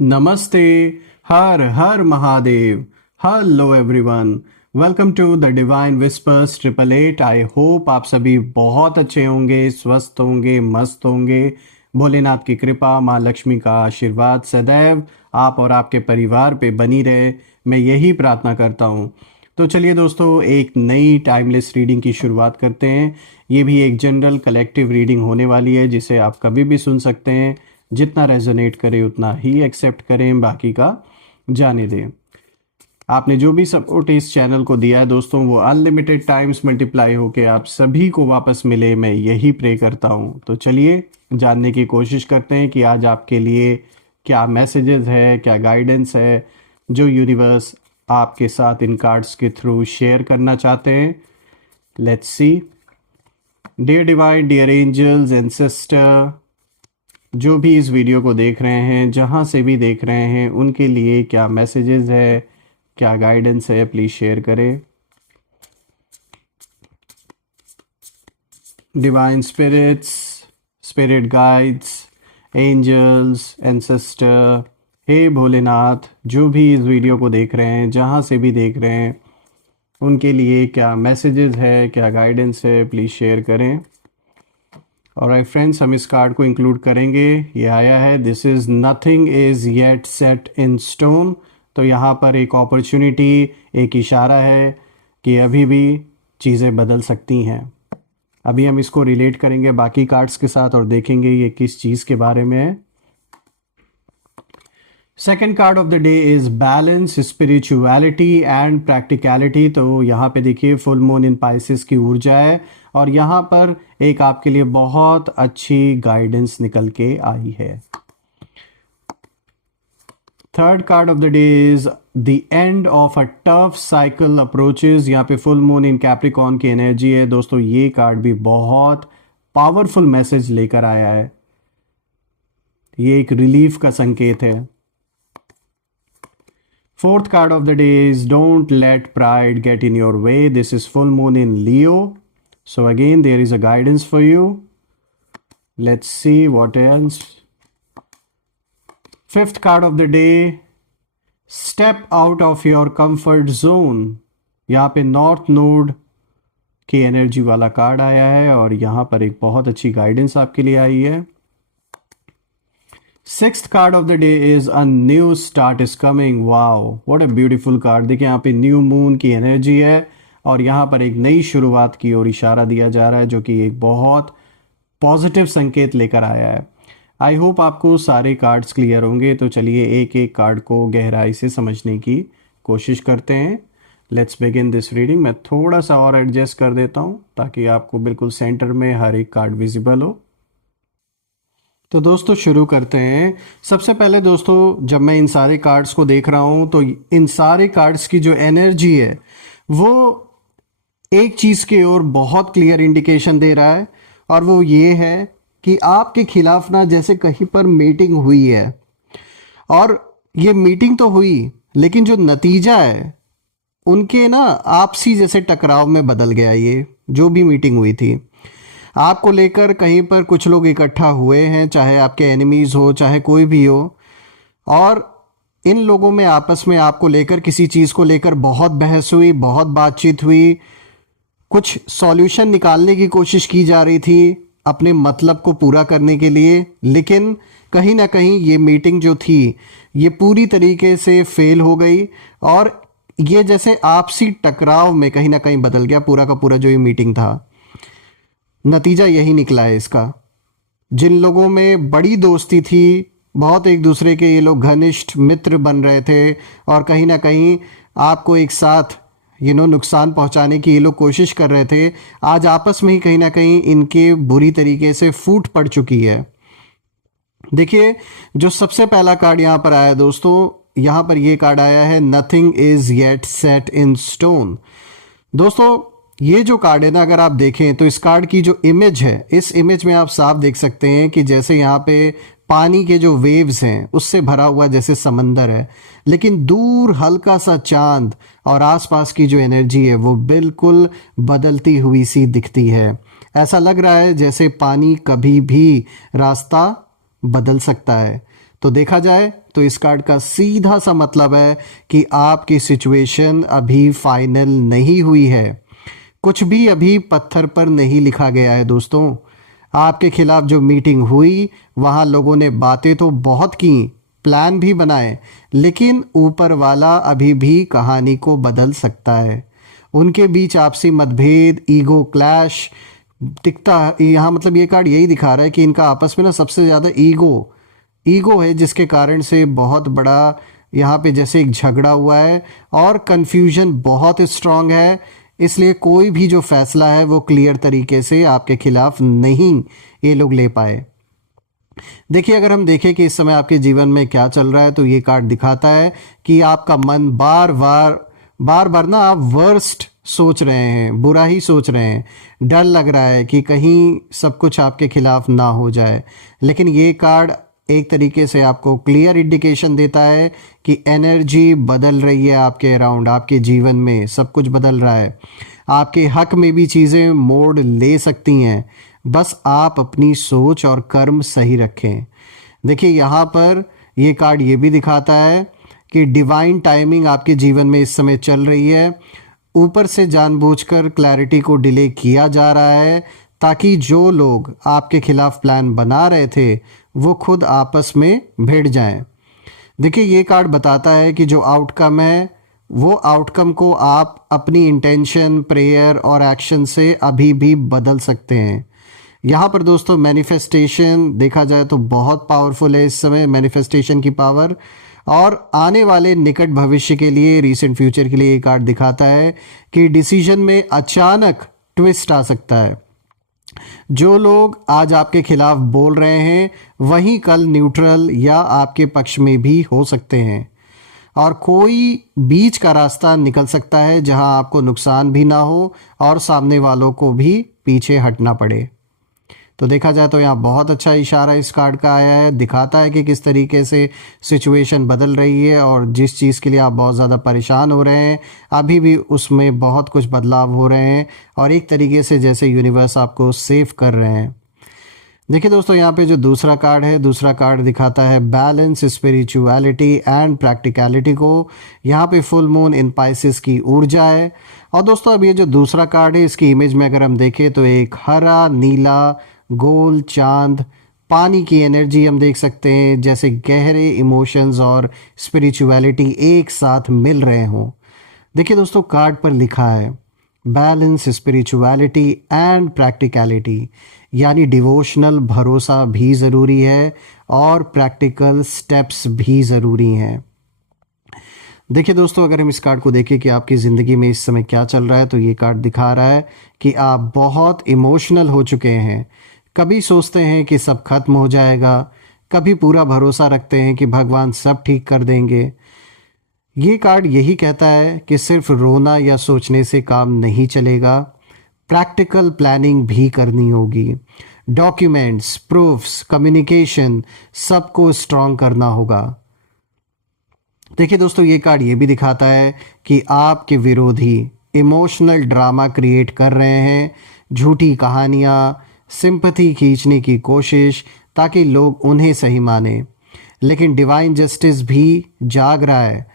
नमस्ते। हर हर Mahadev. Hello everyone. Welcome to the divine whispers 888। I hope आप सभी बहुत अच्छे होंगे, स्वस्थ होंगे, मस्त होंगे। भोलेनाथ की कृपा, माँ लक्ष्मी का आशीर्वाद सदैव आप और आपके परिवार पे बनी रहे, मैं यही प्रार्थना करता हूँ। तो चलिए दोस्तों, एक नई टाइमलेस रीडिंग की शुरुआत करते हैं। ये भी एक जनरल कलेक्टिव रीडिंग होने वाली है, जिसे आप कभी भी सुन सकते हैं। जितना रेजोनेट करे उतना ही एक्सेप्ट करें, बाकी का जाने दें। आपने जो भी सपोर्ट इस चैनल को दिया है दोस्तों, वो अनलिमिटेड टाइम्स मल्टीप्लाई होके आप सभी को वापस मिले, मैं यही प्रे करता हूँ। तो चलिए जानने की कोशिश करते हैं कि आज आपके लिए क्या मैसेजेस है, क्या गाइडेंस है जो यूनिवर्स आपके साथ इन कार्ड्स के थ्रू शेयर करना चाहते हैं। Let's see. Dear divine, dear angels, ancestor, जो भी इस वीडियो को देख रहे हैं, जहाँ से भी देख रहे हैं, उनके लिए क्या मैसेजेस है, क्या गाइडेंस है, प्लीज़ शेयर करें। Divine spirits, spirit guides, angels, ancestor, हे भोलेनाथ, जो भी इस वीडियो को देख रहे हैं, जहाँ से भी देख रहे हैं, उनके लिए क्या मैसेजेस है, क्या गाइडेंस है, प्लीज़ शेयर करें। और फ्रेंड्स, हम इस कार्ड को इंक्लूड करेंगे। ये आया है, this is nothing is yet set in stone. तो यहाँ पर एक अपॉर्चुनिटी, एक इशारा है कि अभी भी चीज़ें बदल सकती हैं। अभी हम इसको रिलेट करेंगे बाकी कार्ड्स के साथ और देखेंगे ये किस चीज़ के बारे में है। Second card of the day is balance, spirituality and practicality. तो यहाँ पे देखिए, फुल मून इन पाइसेस की ऊर्जा है और यहाँ पर एक आपके लिए बहुत अच्छी गाइडेंस निकल के आई है। Third card of the day is the end of a tough cycle approaches. यहाँ पे फुल मून इन कैप्रिकॉर्न की एनर्जी है दोस्तों। ये कार्ड भी बहुत पावरफुल मैसेज लेकर आया है। ये एक रिलीफ का संकेत है। Fourth card of the day is don't let pride get in your way. This is full moon in Leo. So again, there is a guidance for you. Let's see what else. Fifth card of the day, step out of your comfort zone. यहाँ पे north node की energy वाला card आया है और यहाँ पर एक बहुत अच्छी गाइडेंस आपके लिए आई है। Sixth card of the day is a new start is coming. Wow, what a beautiful card. देखिए, यहाँ पे न्यू मून की एनर्जी है और यहाँ पर एक नई शुरुआत की ओर इशारा दिया जा रहा है, जो कि एक बहुत पॉजिटिव संकेत लेकर आया है। आई होप आपको सारे कार्ड्स क्लियर होंगे। तो चलिए एक एक कार्ड को गहराई से समझने की कोशिश करते हैं। Let's begin this reading. मैं थोड़ा सा और एडजस्ट कर देता हूँ ताकि आपको बिल्कुल सेंटर में हर एक कार्ड विजिबल हो। तो दोस्तों शुरू करते हैं। सबसे पहले दोस्तों, जब मैं इन सारे कार्ड्स को देख रहा हूं तो इन सारे कार्ड्स की जो एनर्जी है वो एक चीज़ की ओर बहुत क्लियर इंडिकेशन दे रहा है और वो ये है कि आपके खिलाफ ना जैसे कहीं पर मीटिंग हुई है और ये मीटिंग तो हुई, लेकिन जो नतीजा है उनके ना आपसी जैसे टकराव में बदल गया। ये जो भी मीटिंग हुई थी आपको लेकर, कहीं पर कुछ लोग इकट्ठा हुए हैं, चाहे आपके एनिमीज हो चाहे कोई भी हो, और इन लोगों में आपस में आपको लेकर किसी चीज़ को लेकर बहुत बहस हुई, बहुत बातचीत हुई, कुछ सॉल्यूशन निकालने की कोशिश की जा रही थी अपने मतलब को पूरा करने के लिए। लेकिन कहीं ना कहीं ये मीटिंग जो थी ये पूरी तरीके से फेल हो गई और ये जैसे आपसी टकराव में कहीं ना कहीं बदल गया पूरा का पूरा जो ये मीटिंग था। नतीजा यही निकला है इसका। जिन लोगों में बड़ी दोस्ती थी, बहुत एक दूसरे के ये लोग घनिष्ठ मित्र बन रहे थे और कहीं ना कहीं आपको एक साथ नुकसान पहुंचाने की ये लोग कोशिश कर रहे थे, आज आपस में ही कहीं ना कहीं इनके बुरी तरीके से फूट पड़ चुकी है। देखिए, जो सबसे पहला कार्ड यहाँ पर आया दोस्तों, यहाँ पर ये कार्ड आया है nothing is yet set in stone. दोस्तों ये जो कार्ड है ना, अगर आप देखें तो इस कार्ड की जो इमेज है, इस इमेज में आप साफ देख सकते हैं कि जैसे यहाँ पे पानी के जो वेव्स हैं उससे भरा हुआ जैसे समंदर है, लेकिन दूर हल्का सा चांद और आसपास की जो एनर्जी है वो बिल्कुल बदलती हुई सी दिखती है। ऐसा लग रहा है जैसे पानी कभी भी रास्ता बदल सकता है। तो तो देखा जाए तो इस कार्ड का सीधा सा मतलब है कि आपकी सिचुएशन अभी फाइनल नहीं हुई है, कुछ भी अभी पत्थर पर नहीं लिखा गया है दोस्तों। आपके खिलाफ जो मीटिंग हुई वहां लोगों ने बातें तो बहुत की, प्लान भी बनाए, लेकिन ऊपर वाला अभी भी कहानी को बदल सकता है। उनके बीच आपसी मतभेद, ईगो क्लैश दिखता है यहाँ। मतलब ये कार्ड यही दिखा रहा है कि इनका आपस में ना सबसे ज़्यादा ईगो ईगो है, जिसके कारण से बहुत बड़ा यहाँ पे जैसे एक झगड़ा हुआ है और कंफ्यूजन बहुत स्ट्रांग है। इसलिए कोई भी जो फैसला है वो क्लियर तरीके से आपके खिलाफ नहीं ये लोग ले पाए। देखिए, अगर हम देखें कि इस समय आपके जीवन में क्या चल रहा है तो ये कार्ड दिखाता है कि आपका मन बार बार ना आप वर्स्ट सोच रहे हैं, बुरा ही सोच रहे हैं। डर लग रहा है कि कहीं सब कुछ आपके खिलाफ ना हो जाए। लेकिन ये कार्ड एक तरीके से आपको क्लियर इंडिकेशन देता है कि एनर्जी बदल रही है आपके अराउंड, आपके जीवन में सब कुछ बदल रहा है। आपके हक में भी चीज़ें मोड़ ले सकती हैं, बस आप अपनी सोच और कर्म सही रखें। देखिए, यहाँ पर ये कार्ड ये भी दिखाता है कि डिवाइन टाइमिंग आपके जीवन में इस समय चल रही है। ऊपर से जानबूझकर क्लैरिटी को डिले किया जा रहा है ताकि जो लोग आपके खिलाफ प्लान बना रहे थे वो खुद आपस में भिड़ जाएं। देखिए, ये कार्ड बताता है कि जो आउटकम है वो आउटकम को आप अपनी इंटेंशन, प्रेयर और एक्शन से अभी भी बदल सकते हैं। यहाँ पर दोस्तों मैनिफेस्टेशन देखा जाए तो बहुत पावरफुल है इस समय, मैनिफेस्टेशन की पावर। और आने वाले निकट भविष्य के लिए, रीसेंट फ्यूचर के लिए ये कार्ड दिखाता है कि डिसीजन में अचानक ट्विस्ट आ सकता है। जो लोग आज आपके खिलाफ बोल रहे हैं वही कल न्यूट्रल या आपके पक्ष में भी हो सकते हैं, और कोई बीच का रास्ता निकल सकता है जहां आपको नुकसान भी ना हो और सामने वालों को भी पीछे हटना पड़े। तो देखा जाए तो यहाँ बहुत अच्छा इशारा इस कार्ड का आया है, दिखाता है कि किस तरीके से सिचुएशन बदल रही है और जिस चीज़ के लिए आप बहुत ज़्यादा परेशान हो रहे हैं अभी भी उसमें बहुत कुछ बदलाव हो रहे हैं और एक तरीके से जैसे यूनिवर्स आपको सेव कर रहे हैं। देखिए दोस्तों, यहाँ पे जो दूसरा कार्ड है, दूसरा कार्ड दिखाता है बैलेंस, स्पिरिचुअलिटी एंड प्रैक्टिकलिटी को। यहाँ पे फुल मून इन पाइसेस की ऊर्जा है। और दोस्तों, अब ये जो दूसरा कार्ड है इसकी इमेज में अगर हम देखें तो एक हरा नीला गोल चांद, पानी की एनर्जी हम देख सकते हैं, जैसे गहरे इमोशंस और स्पिरिचुअलिटी एक साथ मिल रहे हों। देखिए दोस्तों, कार्ड पर लिखा है बैलेंस, स्पिरिचुअलिटी एंड प्रैक्टिकलिटी, यानी डिवोशनल भरोसा भी ज़रूरी है और प्रैक्टिकल स्टेप्स भी ज़रूरी हैं। देखिए दोस्तों, अगर हम इस कार्ड को देखें कि आपकी ज़िंदगी में इस समय क्या चल रहा है तो ये कार्ड दिखा रहा है कि आप बहुत इमोशनल हो चुके हैं। कभी सोचते हैं कि सब खत्म हो जाएगा, कभी पूरा भरोसा रखते हैं कि भगवान सब ठीक कर देंगे। ये कार्ड यही कहता है कि सिर्फ रोना या सोचने से काम नहीं चलेगा, प्रैक्टिकल प्लानिंग भी करनी होगी। डॉक्यूमेंट्स, प्रूफ्स, कम्युनिकेशन सबको स्ट्रॉन्ग करना होगा। देखिए दोस्तों, ये कार्ड ये भी दिखाता है कि आपके विरोधी इमोशनल ड्रामा क्रिएट कर रहे हैं, झूठी कहानियाँ, सिंपैथी खींचने की कोशिश ताकि लोग उन्हें सही माने। लेकिन डिवाइन जस्टिस भी जाग रहा है।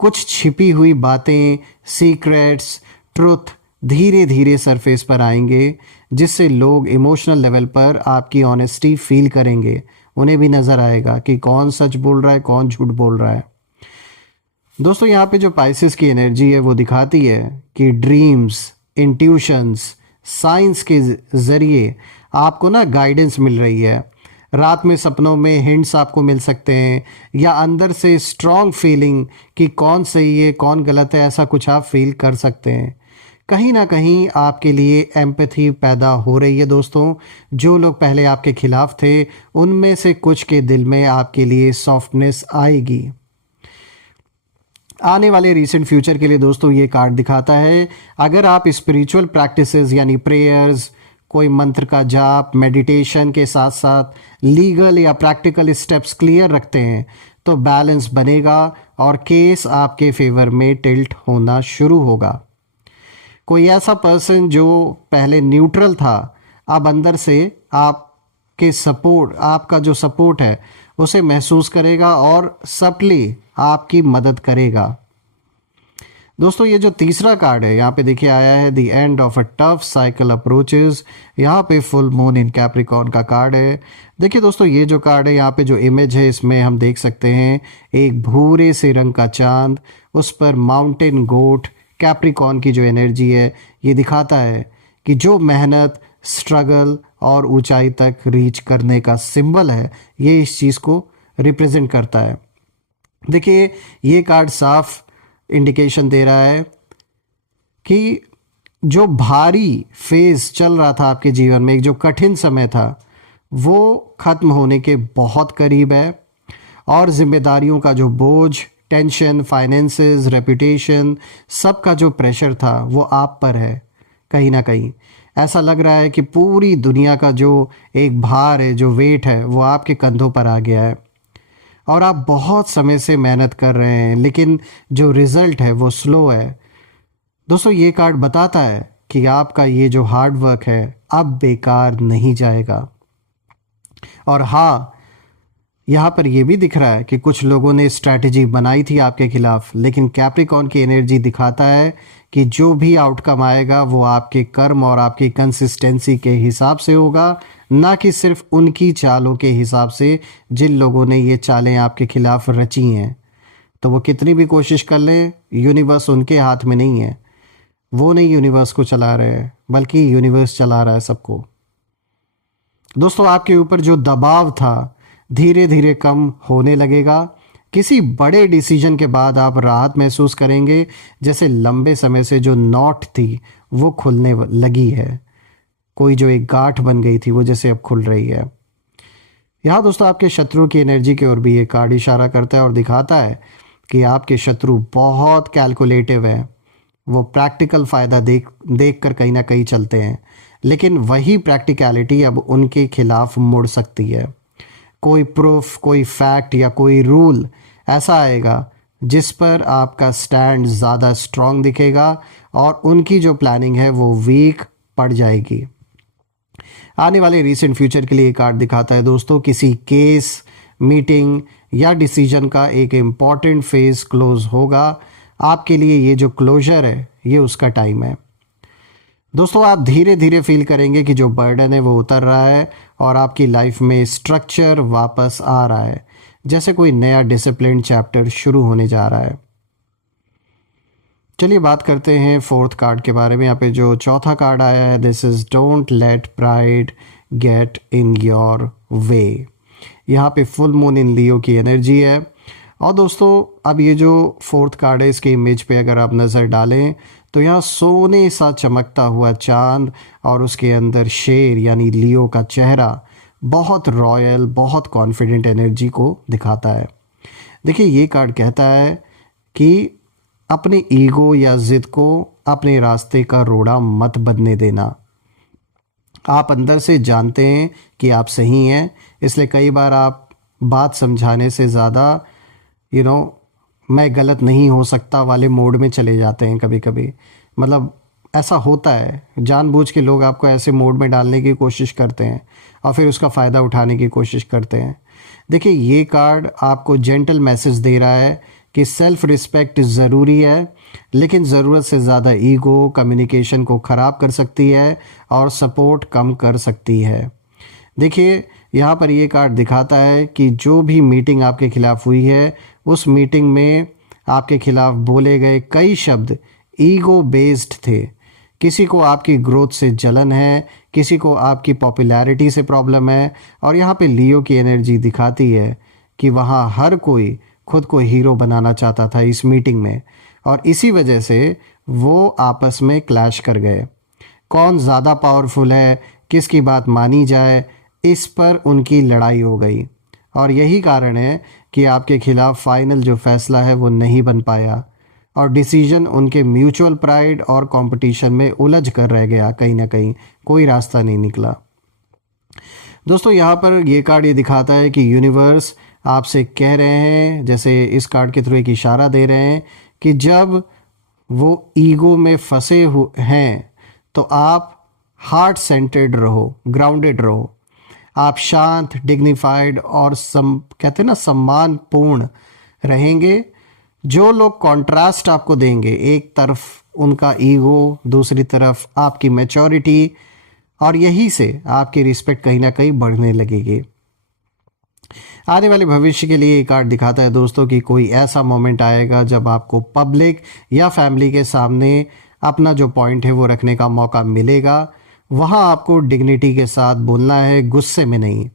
कुछ छिपी हुई बातें, सीक्रेट्स, ट्रुथ धीरे धीरे सरफेस पर आएंगे, जिससे लोग इमोशनल लेवल पर आपकी ऑनेस्टी फील करेंगे। उन्हें भी नज़र आएगा कि कौन सच बोल रहा है, कौन झूठ बोल रहा है। दोस्तों, यहाँ पे जो पाइसेस की एनर्जी है वो दिखाती है कि ड्रीम्स, इंट्यूशंस, साइंस के ज़रिए आपको ना गाइडेंस मिल रही है। रात में सपनों में हिंट्स आपको मिल सकते हैं या अंदर से स्ट्रॉन्ग फीलिंग कि कौन सही है कौन गलत है, ऐसा कुछ आप फील कर सकते हैं। कहीं ना कहीं आपके लिए एम्पैथी पैदा हो रही है दोस्तों। जो लोग पहले आपके खिलाफ थे उनमें से कुछ के दिल में आपके लिए सॉफ्टनेस आएगी। आने वाले रीसेंट फ्यूचर के लिए दोस्तों ये कार्ड दिखाता है, अगर आप स्पिरिचुअल प्रैक्टिसेस यानी प्रेयर्स, कोई मंत्र का जाप, मेडिटेशन के साथ साथ लीगल या प्रैक्टिकल स्टेप्स क्लियर रखते हैं तो बैलेंस बनेगा और केस आपके फेवर में टिल्ट होना शुरू होगा। कोई ऐसा पर्सन जो पहले न्यूट्रल था अब अंदर से आपका जो सपोर्ट है उसे महसूस करेगा और सबटली आपकी मदद करेगा। दोस्तों ये जो तीसरा कार्ड है यहाँ पे देखिए आया है the end of a tough cycle approaches. यहाँ पे फुल मून इन कैप्रिकॉर्न का कार्ड है। देखिए दोस्तों ये जो कार्ड है यहाँ पे जो इमेज है इसमें हम देख सकते हैं एक भूरे से रंग का चांद, उस पर माउंटेन गोट, कैप्रिकॉर्न की जो एनर्जी है ये दिखाता है कि जो मेहनत, स्ट्रगल और ऊंचाई तक रीच करने का सिंबल है ये इस चीज़ को रिप्रेजेंट करता है। देखिए ये कार्ड साफ इंडिकेशन दे रहा है कि जो भारी फेज चल रहा था आपके जीवन में, एक जो कठिन समय था वो खत्म होने के बहुत करीब है और जिम्मेदारियों का जो बोझ, टेंशन, फाइनेंसेस, रेपुटेशन, सबका जो प्रेशर था वो आप पर है। कहीं ना कहीं ऐसा लग रहा है कि पूरी दुनिया का जो एक भार है, जो वेट है, वो आपके कंधों पर आ गया है और आप बहुत समय से मेहनत कर रहे हैं लेकिन जो रिजल्ट है वो स्लो है। दोस्तों ये कार्ड बताता है कि आपका ये जो हार्ड वर्क है अब बेकार नहीं जाएगा। और हाँ, यहाँ पर ये भी दिख रहा है कि कुछ लोगों ने स्ट्रैटेजी बनाई थी आपके खिलाफ, लेकिन कैप्रिकॉर्न की एनर्जी दिखाता है कि जो भी आउटकम आएगा वो आपके कर्म और आपकी कंसिस्टेंसी के हिसाब से होगा, ना कि सिर्फ उनकी चालों के हिसाब से जिन लोगों ने ये चालें आपके खिलाफ रची हैं। तो वो कितनी भी कोशिश कर लें, यूनिवर्स उनके हाथ में नहीं है। वो नहीं यूनिवर्स को चला रहे हैं, बल्कि यूनिवर्स चला रहा है सबको। दोस्तों आपके ऊपर जो दबाव था धीरे धीरे कम होने लगेगा। किसी बड़े डिसीजन के बाद आप राहत महसूस करेंगे, जैसे लंबे समय से जो नॉट थी वो खुलने लगी है। कोई जो एक गांठ बन गई थी वो जैसे अब खुल रही है। यहाँ दोस्तों आपके शत्रु की एनर्जी की ओर भी ये कार्ड इशारा करता है और दिखाता है कि आपके शत्रु बहुत कैलकुलेटिव है। वो प्रैक्टिकल फ़ायदा देख कर कहीं ना कहीं चलते हैं, लेकिन वही प्रैक्टिकलिटी अब उनके खिलाफ मुड़ सकती है। कोई प्रूफ, कोई फैक्ट या कोई रूल ऐसा आएगा जिस पर आपका स्टैंड ज़्यादा स्ट्रांग दिखेगा और उनकी जो प्लानिंग है वो वीक पड़ जाएगी। आने वाले रीसेंट फ्यूचर के लिए कार्ड दिखाता है दोस्तों किसी केस, मीटिंग या डिसीजन का एक इम्पॉर्टेंट फेज क्लोज होगा। आपके लिए ये जो क्लोजर है ये उसका टाइम है। दोस्तों आप धीरे धीरे फील करेंगे कि जो बर्डन है वो उतर रहा है और आपकी लाइफ में स्ट्रक्चर वापस आ रहा है, जैसे कोई नया डिसिप्लिन चैप्टर शुरू होने जा रहा है। चलिए बात करते हैं फोर्थ कार्ड के बारे में। यहाँ पे जो चौथा कार्ड आया है, this is don't let pride get in your way. यहाँ पे फुल मून इन लियो की एनर्जी है। और दोस्तों अब ये जो फोर्थ कार्ड है इसके इमेज पे अगर आप नज़र डालें तो यहाँ सोने सा चमकता हुआ चांद और उसके अंदर शेर यानी लियो का चेहरा बहुत रॉयल, बहुत कॉन्फिडेंट एनर्जी को दिखाता है। देखिए ये कार्ड कहता है कि अपने ईगो या जिद को अपने रास्ते का रोड़ा मत बनने देना। आप अंदर से जानते हैं कि आप सही हैं, इसलिए कई बार आप बात समझाने से ज़्यादा मैं गलत नहीं हो सकता वाले मोड में चले जाते हैं। कभी कभी मतलब ऐसा होता है, जानबूझ के लोग आपको ऐसे मोड में डालने की कोशिश करते हैं और फिर उसका फ़ायदा उठाने की कोशिश करते हैं। देखिए ये कार्ड आपको जेंटल मैसेज दे रहा है कि सेल्फ रिस्पेक्ट ज़रूरी है, लेकिन ज़रूरत से ज़्यादा ईगो कम्युनिकेशन को ख़राब कर सकती है और सपोर्ट कम कर सकती है। देखिए यहाँ पर ये कार्ड दिखाता है कि जो भी मीटिंग आपके खिलाफ हुई है उस मीटिंग में आपके खिलाफ बोले गए कई शब्द ईगो बेस्ड थे। किसी को आपकी ग्रोथ से जलन है, किसी को आपकी पॉपुलैरिटी से प्रॉब्लम है। और यहाँ पे लियो की एनर्जी दिखाती है कि वहाँ हर कोई खुद को हीरो बनाना चाहता था इस मीटिंग में, और इसी वजह से वो आपस में क्लैश कर गए। कौन ज़्यादा पावरफुल है, किसकी बात मानी जाए, इस पर उनकी लड़ाई हो गई। और यही कारण है कि आपके खिलाफ फाइनल जो फैसला है वो नहीं बन पाया और डिसीजन उनके म्यूचुअल प्राइड और कंपटीशन में उलझ कर रह गया। कहीं ना कहीं कोई रास्ता नहीं निकला। दोस्तों यहाँ पर ये कार्ड ये दिखाता है कि यूनिवर्स आपसे कह रहे हैं, जैसे इस कार्ड के थ्रू एक इशारा दे रहे हैं कि जब वो ईगो में फंसे हैं तो आप हार्ट सेंटर्ड रहो, ग्राउंडेड रहो। आप शांत, डिग्निफाइड और कहते हैं ना सम्मानपूर्ण रहेंगे। जो लोग कॉन्ट्रास्ट आपको देंगे, एक तरफ उनका ईगो, दूसरी तरफ आपकी मैच्योरिटी, और यही से आपकी रिस्पेक्ट कहीं ना कहीं बढ़ने लगेगी। आने वाले भविष्य के लिए ये कार्ड दिखाता है दोस्तों कि कोई ऐसा मोमेंट आएगा जब आपको पब्लिक या फैमिली के सामने अपना जो पॉइंट है वो रखने का मौका मिलेगा। वहां आपको डिग्निटी के साथ बोलना है, गुस्से में नहीं।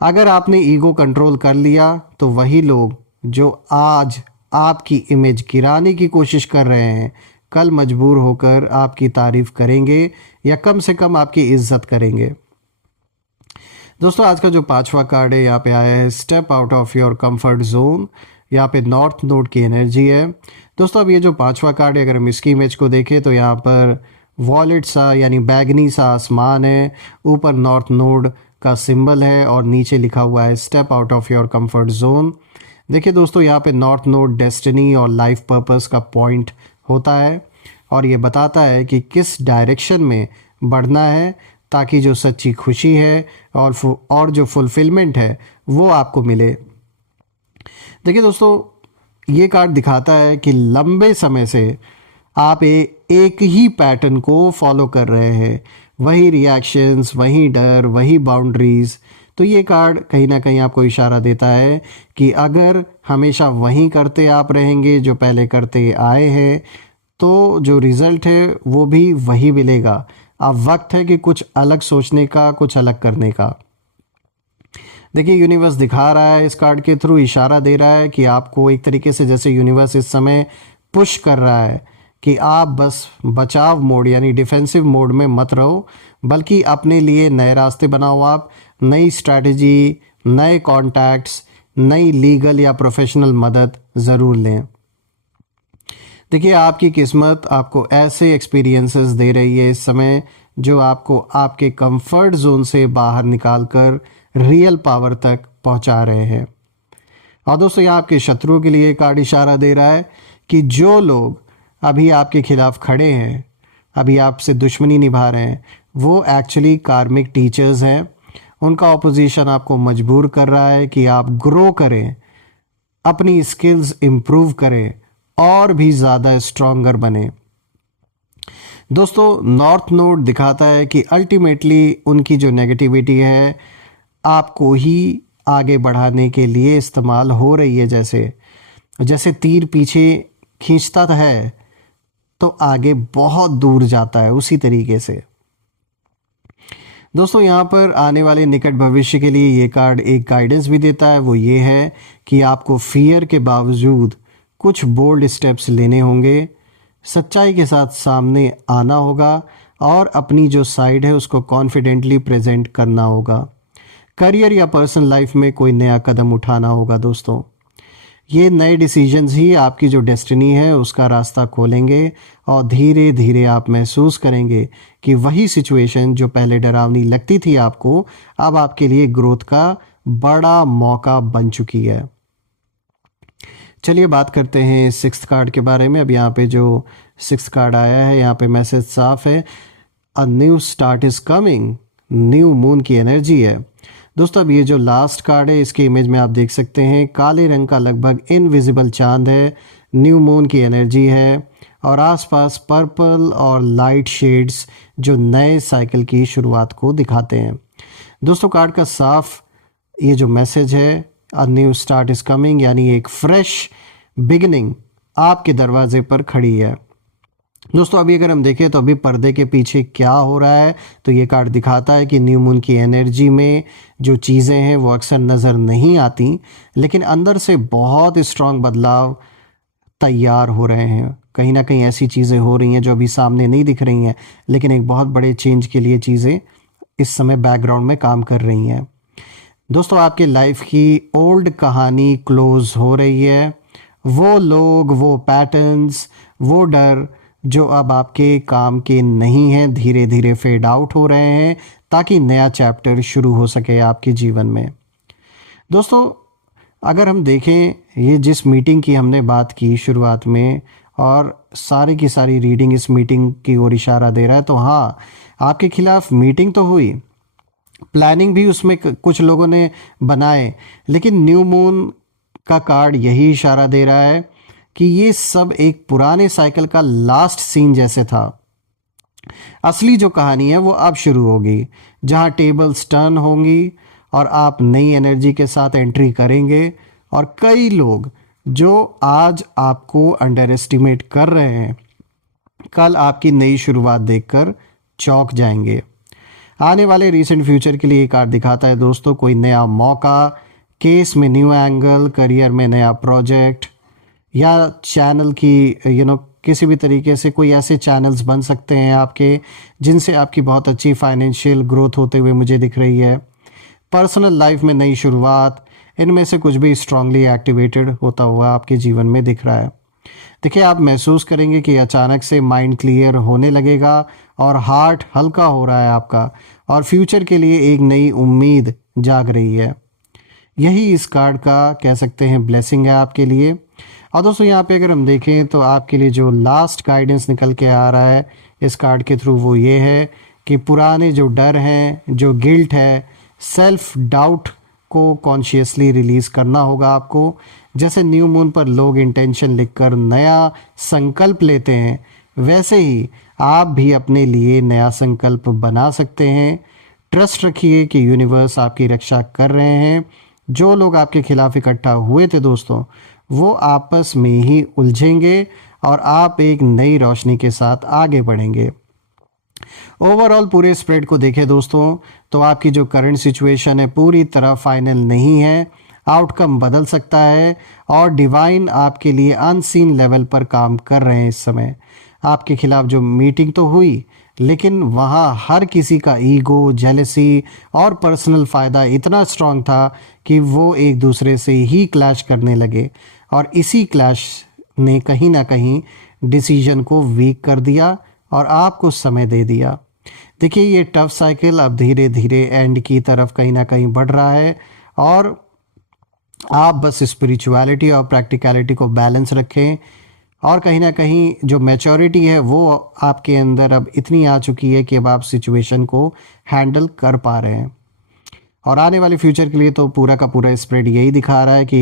अगर आपने ईगो कंट्रोल कर लिया तो वही लोग जो आज आपकी इमेज गिराने की कोशिश कर रहे हैं, कल मजबूर होकर आपकी तारीफ करेंगे या कम से कम आपकी इज्जत करेंगे। दोस्तों आज का जो 5वां कार्ड है यहाँ पे आया है step out of your comfort zone. यहाँ पे नॉर्थ नोड की एनर्जी है। दोस्तों अब ये जो 5वां कार्ड है, अगर हम इसकी इमेज को देखें तो यहाँ पर वॉलेट सा यानी बैगनी सा आसमान है, ऊपर नॉर्थ नोड का सिंबल है और नीचे लिखा हुआ है step out of your comfort zone. देखिए दोस्तों यहाँ पे नॉर्थ नोड डेस्टिनी और लाइफ पर्पस का पॉइंट होता है और ये बताता है कि किस डायरेक्शन में बढ़ना है ताकि जो सच्ची खुशी है और जो फुलफिलमेंट है वो आपको मिले। देखिए दोस्तों ये कार्ड दिखाता है कि लंबे समय से आप एक ही पैटर्न को फॉलो कर रहे हैं, वही रिएक्शंस, वही डर, वही बाउंड्रीज। तो ये कार्ड कहीं ना कहीं आपको इशारा देता है कि अगर हमेशा वही करते आप रहेंगे जो पहले करते आए हैं तो जो रिजल्ट है वो भी वही मिलेगा। अब वक्त है कि कुछ अलग सोचने का, कुछ अलग करने का। देखिए यूनिवर्स दिखा रहा है इस कार्ड के थ्रू, इशारा दे रहा है कि आपको एक तरीके से जैसे यूनिवर्स इस समय पुश कर रहा है कि आप बस बचाव मोड यानी डिफेंसिव मोड में मत रहो, बल्कि अपने लिए नए रास्ते बनाओ। आप नई स्ट्रैटेजी, नए कॉन्टैक्ट्स, नई लीगल या प्रोफेशनल मदद ज़रूर लें। देखिए आपकी किस्मत आपको ऐसे एक्सपीरियंसेस दे रही है इस समय जो आपको आपके कंफर्ट जोन से बाहर निकालकर रियल पावर तक पहुंचा रहे हैं। और दोस्तों यहाँ आपके शत्रुओं के लिए कार्ड इशारा दे रहा है कि जो लोग अभी आपके खिलाफ खड़े हैं, अभी आपसे दुश्मनी निभा रहे हैं, वो एक्चुअली कार्मिक टीचर्स हैं। उनका ऑपोजिशन आपको मजबूर कर रहा है कि आप ग्रो करें, अपनी स्किल्स इम्प्रूव करें और भी ज़्यादा स्ट्रॉन्गर बने। दोस्तों नॉर्थ नोड दिखाता है कि अल्टीमेटली उनकी जो नेगेटिविटी है आपको ही आगे बढ़ाने के लिए इस्तेमाल हो रही है। जैसे तीर पीछे खींचता है तो आगे बहुत दूर जाता है, उसी तरीके से। दोस्तों यहाँ पर आने वाले निकट भविष्य के लिए ये कार्ड एक गाइडेंस भी देता है। वो ये है कि आपको फियर के बावजूद कुछ बोल्ड स्टेप्स लेने होंगे, सच्चाई के साथ सामने आना होगा और अपनी जो साइड है उसको कॉन्फिडेंटली प्रेजेंट करना होगा। करियर या पर्सनल लाइफ में कोई नया कदम उठाना होगा। दोस्तों ये नए डिसीजंस ही आपकी जो डेस्टिनी है उसका रास्ता खोलेंगे और धीरे धीरे आप महसूस करेंगे कि वही सिचुएशन जो पहले डरावनी लगती थी आपको, अब आपके लिए ग्रोथ का बड़ा मौका बन चुकी है। चलिए बात करते हैं 6th कार्ड के बारे में। अब यहाँ पे जो 6th कार्ड आया है यहाँ पे मैसेज साफ है, a new start is coming. New moon की एनर्जी है। दोस्तों अब ये जो लास्ट कार्ड है इसके इमेज में आप देख सकते हैं काले रंग का लगभग इनविजिबल चांद है, न्यू मून की एनर्जी है और आसपास पर्पल और लाइट शेड्स जो नए साइकिल की शुरुआत को दिखाते हैं। दोस्तों कार्ड का साफ ये जो मैसेज है, a new start is coming, यानी एक फ्रेश बिगिनिंग आपके दरवाजे पर खड़ी है। दोस्तों अभी अगर हम देखें तो अभी पर्दे के पीछे क्या हो रहा है, तो ये कार्ड दिखाता है कि न्यू मून की एनर्जी में जो चीज़ें हैं वो अक्सर नज़र नहीं आती, लेकिन अंदर से बहुत स्ट्रांग बदलाव तैयार हो रहे हैं। कहीं ना कहीं ऐसी चीज़ें हो रही हैं जो अभी सामने नहीं दिख रही हैं, लेकिन एक बहुत बड़े चेंज के लिए चीज़ें इस समय बैकग्राउंड में काम कर रही हैं। दोस्तों आपकी लाइफ की ओल्ड कहानी क्लोज हो रही है। वो लोग, वो पैटर्न्स, वो डर जो अब आपके काम के नहीं हैं, धीरे धीरे फेड आउट हो रहे हैं ताकि नया चैप्टर शुरू हो सके आपके जीवन में। दोस्तों अगर हम देखें ये जिस मीटिंग की हमने बात की शुरुआत में, और सारी की सारी रीडिंग इस मीटिंग की ओर इशारा दे रहा है, तो हाँ आपके खिलाफ मीटिंग तो हुई, प्लानिंग भी उसमें कुछ लोगों ने बनाए, लेकिन न्यू मून का कार्ड यही इशारा दे रहा है कि ये सब एक पुराने साइकिल का लास्ट सीन जैसे था। असली जो कहानी है वो अब शुरू होगी, जहां टेबल्स टर्न होंगी और आप नई एनर्जी के साथ एंट्री करेंगे, और कई लोग जो आज आपको अंडर एस्टिमेट कर रहे हैं कल आपकी नई शुरुआत देखकर चौंक जाएंगे। आने वाले रीसेंट फ्यूचर के लिए ये कार्ड दिखाता है दोस्तों, कोई नया मौका, केस में न्यू एंगल, करियर में नया प्रोजेक्ट, या चैनल की किसी भी तरीके से कोई ऐसे चैनल्स बन सकते हैं आपके जिनसे आपकी बहुत अच्छी फाइनेंशियल ग्रोथ होते हुए मुझे दिख रही है। पर्सनल लाइफ में नई शुरुआत, इनमें से कुछ भी स्ट्रांगली एक्टिवेटेड होता हुआ आपके जीवन में दिख रहा है। देखिए, आप महसूस करेंगे कि अचानक से माइंड क्लियर होने लगेगा और हार्ट हल्का हो रहा है आपका, और फ्यूचर के लिए एक नई उम्मीद जाग रही है। यही इस कार्ड का कह सकते हैं ब्लेसिंग है आपके लिए। और दोस्तों, यहाँ पे अगर हम देखें तो आपके लिए जो लास्ट गाइडेंस निकल के आ रहा है इस कार्ड के थ्रू, वो ये है कि पुराने जो डर हैं, जो गिल्ट है, सेल्फ डाउट को कॉन्शियसली रिलीज करना होगा आपको। जैसे न्यू मून पर लोग इंटेंशन लिखकर नया संकल्प लेते हैं, वैसे ही आप भी अपने लिए नया संकल्प बना सकते हैं। ट्रस्ट रखिए कि यूनिवर्स आपकी रक्षा कर रहे हैं। जो लोग आपके खिलाफ इकट्ठा हुए थे दोस्तों, वो आपस में ही उलझेंगे और आप एक नई रोशनी के साथ आगे बढ़ेंगे। ओवरऑल पूरे स्प्रेड को देखें दोस्तों, तो आपकी जो करंट सिचुएशन है पूरी तरह फाइनल नहीं है। आउटकम बदल सकता है और डिवाइन आपके लिए अनसीन लेवल पर काम कर रहे हैं इस समय। आपके खिलाफ जो मीटिंग तो हुई, लेकिन वहाँ हर किसी का ईगो, जेलसी और पर्सनल फ़ायदा इतना स्ट्रांग था कि वो एक दूसरे से ही क्लैश करने लगे, और इसी क्लैश ने कहीं ना कहीं डिसीजन को वीक कर दिया और आपको समय दे दिया। देखिए, ये टफ साइकिल अब धीरे धीरे एंड की तरफ कहीं ना कहीं बढ़ रहा है, और आप बस स्पिरिचुअलिटी और प्रैक्टिकलिटी को बैलेंस रखें, और कहीं ना कहीं जो मैच्योरिटी है वो आपके अंदर अब इतनी आ चुकी है कि अब आप सिचुएशन को हैंडल कर पा रहे हैं। और आने वाले फ्यूचर के लिए तो पूरा का पूरा स्प्रेड यही दिखा रहा है कि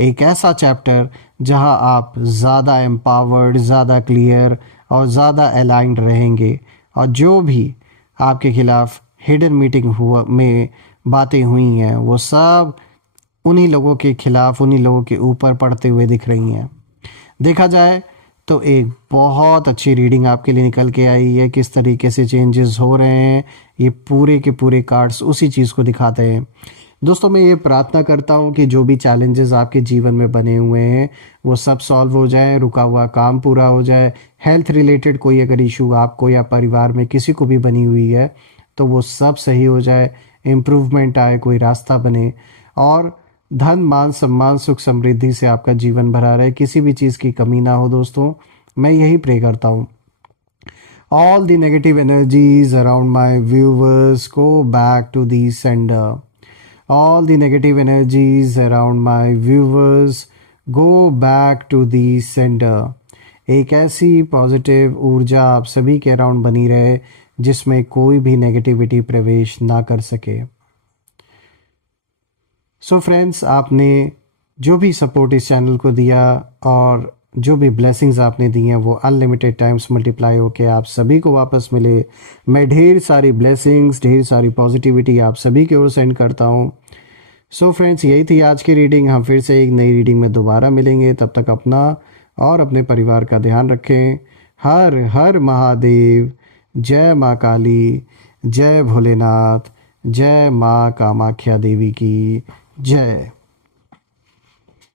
एक ऐसा चैप्टर जहां आप ज़्यादा एम्पावर्ड, ज़्यादा क्लियर और ज़्यादा अलाइंड रहेंगे, और जो भी आपके खिलाफ हिडन मीटिंग हुआ में बातें हुई हैं वो सब उन्हीं लोगों के खिलाफ, उन्हीं लोगों के ऊपर पड़ते हुए दिख रही हैं। देखा जाए तो एक बहुत अच्छी रीडिंग आपके लिए निकल के आई है। किस तरीके से चेंजेस हो रहे हैं, ये पूरे के पूरे कार्ड्स उसी चीज़ को दिखाते हैं। दोस्तों, मैं ये प्रार्थना करता हूँ कि जो भी चैलेंजेस आपके जीवन में बने हुए हैं वो सब सॉल्व हो जाएं, रुका हुआ काम पूरा हो जाए। हेल्थ रिलेटेड कोई अगर इशू आपको या परिवार में किसी को भी बनी हुई है तो वो सब सही हो जाए, इम्प्रूवमेंट आए, कोई रास्ता बने, और धन, मान, सम्मान, सुख, समृद्धि से आपका जीवन भरा रहे, किसी भी चीज़ की कमी ना हो। दोस्तों, मैं यही प्रे करता हूँ। All the negative energies around my viewers go back to the sender. All the negative energies around my viewers go back to the sender. एक ऐसी पॉजिटिव ऊर्जा आप सभी के अराउंड बनी रहे जिसमें कोई भी नेगेटिविटी प्रवेश ना कर सके। सो फ्रेंड्स, आपने जो भी सपोर्ट इस चैनल को दिया और जो भी ब्लेसिंग्स आपने दी हैं वो अनलिमिटेड टाइम्स मल्टीप्लाई होके आप सभी को वापस मिले। मैं ढेर सारी ब्लेसिंग्स, ढेर सारी पॉजिटिविटी आप सभी की ओर सेंड करता हूँ। सो फ्रेंड्स, यही थी आज की रीडिंग। हम फिर से एक नई रीडिंग में दोबारा मिलेंगे। तब तक अपना और अपने परिवार का ध्यान रखें। हर हर महादेव। जय माँ काली, जय भोलेनाथ, जय माँ कामाख्या देवी की जय।